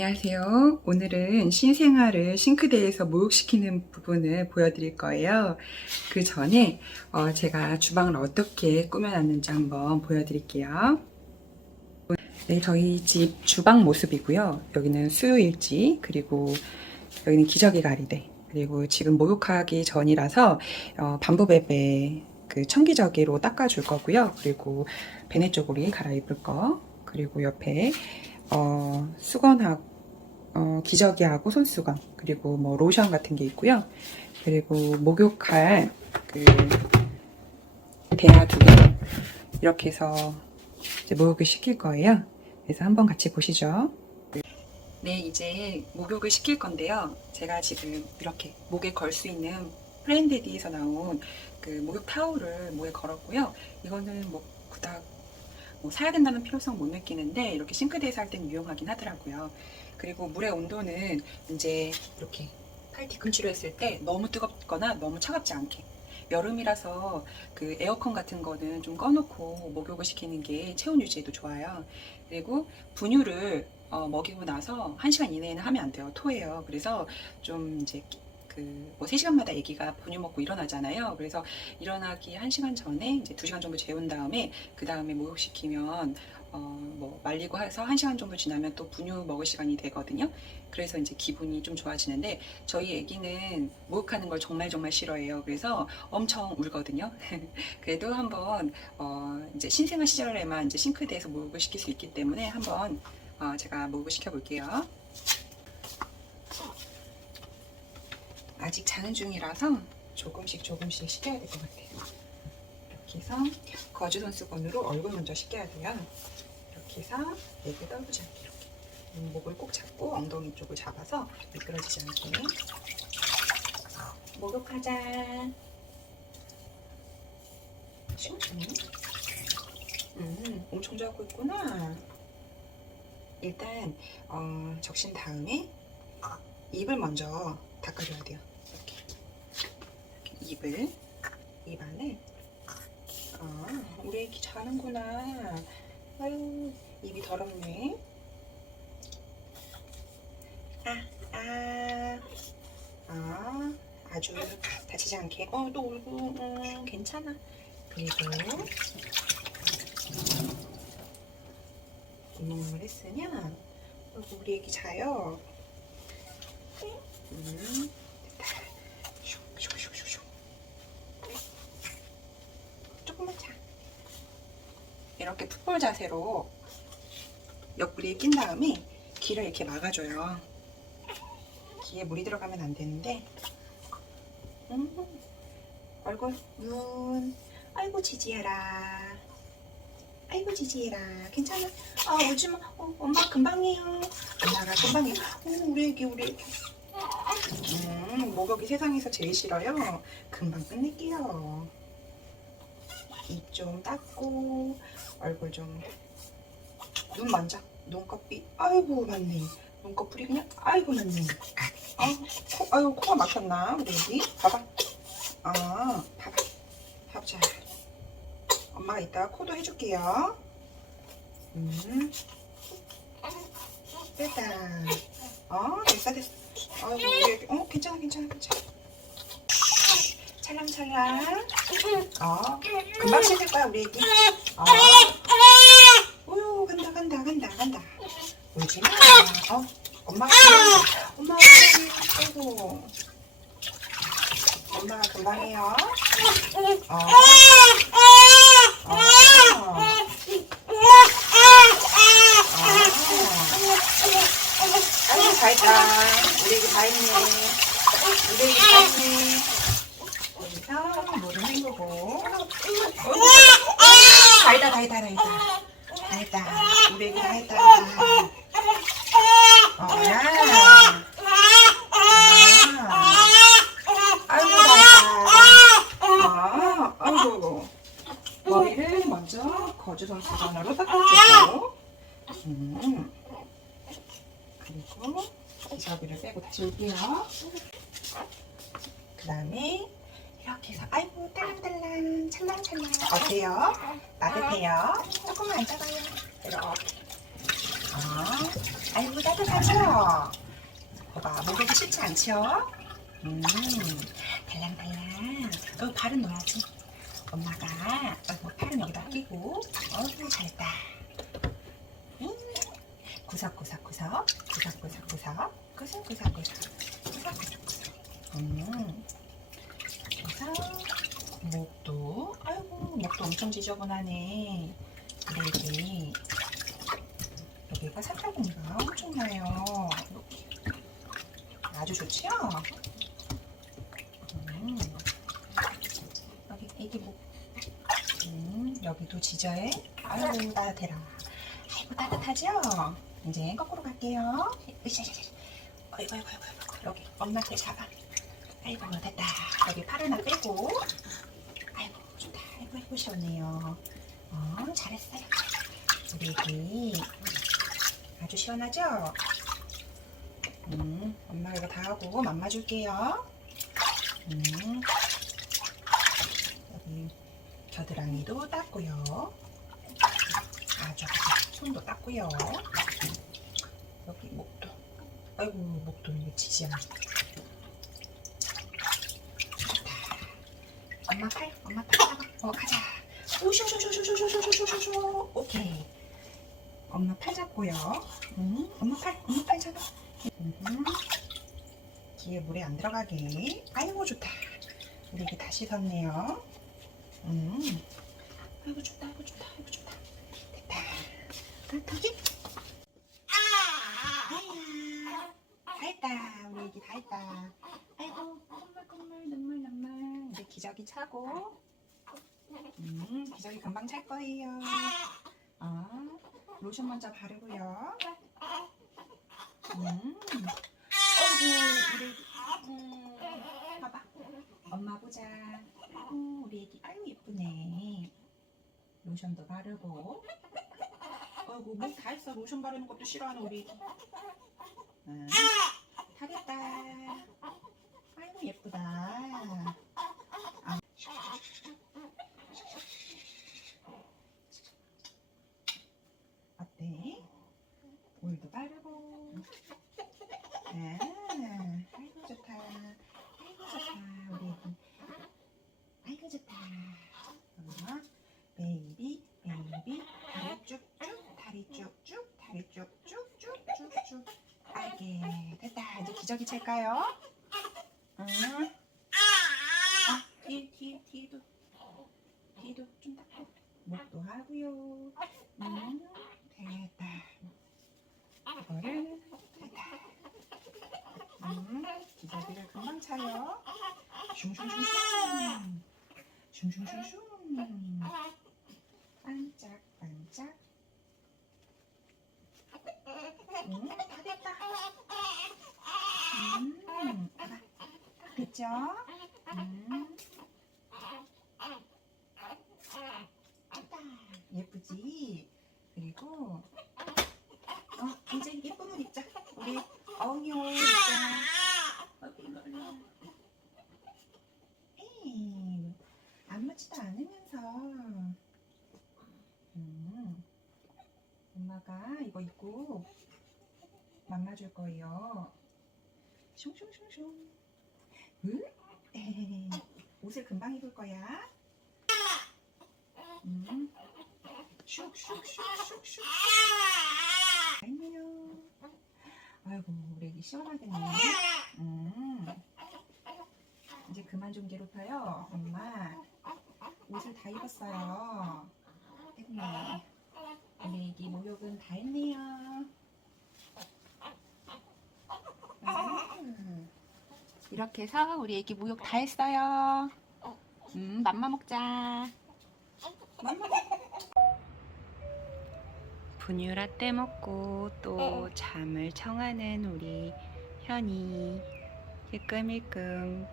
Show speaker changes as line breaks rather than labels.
안녕하세요. 오늘은 신생아를 싱크대에서 목욕시키는 부분을 보여드릴 거예요. 그 전에 어, 제가 주방을 어떻게 꾸며놨는지 한번 보여드릴게요. 네, 저희 집 주방 모습이고요. 여기는 수유일지, 그리고 여기는 기저귀 가리대, 그리고 지금 목욕하기 전이라서 어, 반부베베 그 청기저귀로 닦아줄 거고요. 그리고 베네 쪼고리 갈아입을 거, 그리고 옆에 어, 수건하고 어, 기저귀하고 손수건 그리고 뭐 로션 같은 게 있고요. 그리고 목욕할 그 대야 두 개 이렇게 해서 이제 목욕을 시킬 거예요. 그래서 한번 같이 보시죠. 네, 이제 목욕을 시킬 건데요. 제가 지금 이렇게 목에 걸 수 있는 프렌데디에서 나온 그 목욕 타올을 목에 걸었고요. 이거는 뭐 그닥 뭐 사야 된다는 필요성 못 느끼는데 이렇게 싱크대에서 할 때는 유용하긴 하더라고요. 그리고 물의 온도는 이제 이렇게 팔 뒤꿈치로 했을 때 너무 뜨겁거나 너무 차갑지 않게 여름이라서 그 에어컨 같은 거는 좀 꺼놓고 목욕을 시키는 게 체온 유지에도 좋아요. 그리고 분유를 어, 먹이고 나서 1시간 이내에는 하면 안 돼요. 토해요. 그래서 좀 이제 그뭐 3시간마다 아기가 분유 먹고 일어나잖아요. 그래서 일어나기 1시간 전에 이제 2시간 정도 재운 다음에 그 다음에 목욕시키면 어, 뭐 말리고 해서 1시간 정도 지나면 또 분유 먹을 시간이 되거든요. 그래서 이제 기분이 좀 좋아지는데 저희 아기는 목욕하는 걸 정말 정말 싫어해요. 그래서 엄청 울거든요. 그래도 한번 어, 이제 신생아 시절에만 이제 싱크대에서 목욕을 시킬 수 있기 때문에 한번 어, 제가 목욕을 시켜 볼게요. 아직 자는 중이라서 조금씩 조금씩 씻겨야 될 것 같아요. 이렇게 해서 거즈 손수건으로 얼굴 먼저 씻겨야 돼요. 이렇게 해서 떨구지 않게 이렇게 음, 목을 꼭 잡고 엉덩이 쪽을 잡아서 미끄러지지 않게 목욕하자. 시원하네. 음, 엄청 자고 있구나. 일단 어, 적신 다음에 입을 먼저 닦아줘야 돼요. 입을 입 안에 아 우리 애기 자는구나. 아유 입이 더럽네. 아, 아, 아, 아주 다치지 않게. 어, 또 울고, 음, 괜찮아. 그리고, 운동을 했으면, 어, 우리 애기 자요. 음, 됐다. 슉, 슉, 슉, 슉, 슉. 조금만 자. 이렇게 풋볼 자세로 옆구리에 낀 다음에 귀를 이렇게 막아줘요. 귀에 물이 들어가면 안 되는데. 음, 얼굴, 눈. 아이고, 지지해라. 아이고, 지지해라. 괜찮아? 아, 울지 마. 어, 엄마 금방이에요. 엄마가 금방이에요. 어, 우리 애기, 우리 애기. 음, 목욕이 세상에서 제일 싫어요. 금방 끝낼게요. 입 좀 닦고, 얼굴 좀. 눈 먼저. 눈꺼풀. 아이고, 맞네. 눈꺼풀이 그냥, 아이고, 맞네. 아, 코, 아유, 코가 막혔나? 우리 애기? 봐봐. 아, 봐봐. 봐보자. 엄마가 이따가 코도 해줄게요. 음. 됐다. 어, 됐어, 됐어. 아이고, 우리. 어, 괜찮아, 괜찮아, 괜찮아. 찰랑찰랑. 어, 금방 씻을 거야, 우리 애기. 어. 우유, 간다, 간다, 간다, 간다. 울지 마. 어, 엄마가 금방, 아이고. 엄마가 금방 해요. 어. 어. 아이고, 다 했다. 우리 애기 다 했네. 우리 애기 다 했네. 여기서 물을 헹구고. 다 했다, 다 했다, 다 했다. 다 했다. 어, 야. 아. 아이고. 아. 머리를 먼저 거주선 수건으로 닦아주고. 음. 그리고 기저귀를 빼고 다시 올게요. 그 다음에 이렇게 해서 아이고 딸랑딸랑 찰랑찰랑 어때요? 따뜻해요? 조금만 앉아봐요. 이렇게 아이고 따뜻하죠? 봐봐 목에도 싫지 않죠? 음 달랑달랑. 어, 발은 넣어야지. 엄마가 어, 팔은 여기다 끼고. 어우 잘했다. 음, 구석구석 구석. 구석구석 구석. 구석구석 구석. 구석구석 구석. 음 구석. 목도. 아이고 목도 엄청 지저분하네. 여기 여기가 살타구니가 엄청나요. 이렇게 아주 좋지요? 음. 여기 애기 목. 음, 여기도 지저에 아이고 따뜻해라 아이고 따뜻하죠? 이제 거꾸로 갈게요. 으쌰으쌰 어이구 어이구 어이구 어이구. 여기 엄마께 잡아. 아이고 됐다. 여기 팔 하나 빼고. 아이고 좋다. 아이고 아이고 시원해요. 어 잘했어요. 우리 애기 아주 시원하죠? 음 엄마 이거 다 하고 맘마 줄게요. 음. 여기 겨드랑이도 닦고요. 아주 아주 손도 닦고요. 여기 목도. 아이고 목도 이게 지지야 엄마 팔 엄마 팔 어 가자. 오쇼쇼쇼쇼쇼쇼쇼쇼쇼 오케이 엄마 팔 잡고요. 음, 엄마 팔 엄마 팔 잡아. 음, 뒤에 물에 안 들어가게. 아이고 좋다. 우리 이게 다 씻었네요. 음. 아이고 좋다 아이고 좋다 아이고 좋다. 됐다. 따뜻하지? 아야 다 했다. 우리 애기 다 했다. 아이고 콧물 콧물 눈물 눈물. 이제 기저귀 차고. 음 기저귀 금방 찰 거예요. 아 로션 먼저 바르고요. 음. 어이구 우리 애기 음, 봐봐. 엄마 보자. 아이고 우리 애기 아유 예쁘네. 로션도 바르고. 어이구 목다 했어. 로션 바르는 것도 싫어하는 우리. 애기 응, 다 됐다. 아이고 예쁘다 아. 어때? 오일도 바르고 아, 아이고 좋다 아이고 좋다 우리 애기 아이고 좋다 어, 베이비 베이비 다리 쭉쭉 다리 쭉쭉 다리 쭉쭉쭉쭉쭉 알게 됐다 이제 기저귀 찰까요? 응. 아 뒤에 뒤에 뒤에도 뒤에도 좀 닦고 목도 하고요. 음 됐다. 이거를 됐다. 음 기저귀를 금방 차요. 슝슝슝슝. 슝슝슝슝 반짝반짝 음, 다 됐다. 음, 봐봐. 딱 됐죠? 음. 예쁘지? 그리고, 어, 이제 예쁜 옷 입자. 우리 어흥이 옷 올려. 에이, 아무렇지도 않으면서. 음, 엄마가 이거 입고 만나줄 거예요. 슝슝슝슝. 응? 옷을 금방 입을 거야. 음. 슉슉슉슉슉. 아니요. 아이고, 우리 애기 시원하겠네. 음. 이제 그만 좀 괴롭혀요, 엄마. 옷을 다 입었어요. 됐네. 우리 애기 목욕은 다 했네요. 음. 이렇게 해서 우리 애기 목욕 다 했어요. 음, 맘마 먹자. 맘마 분유 라떼 먹고 또 잠을 청하는 우리 현이 힐끔힐끔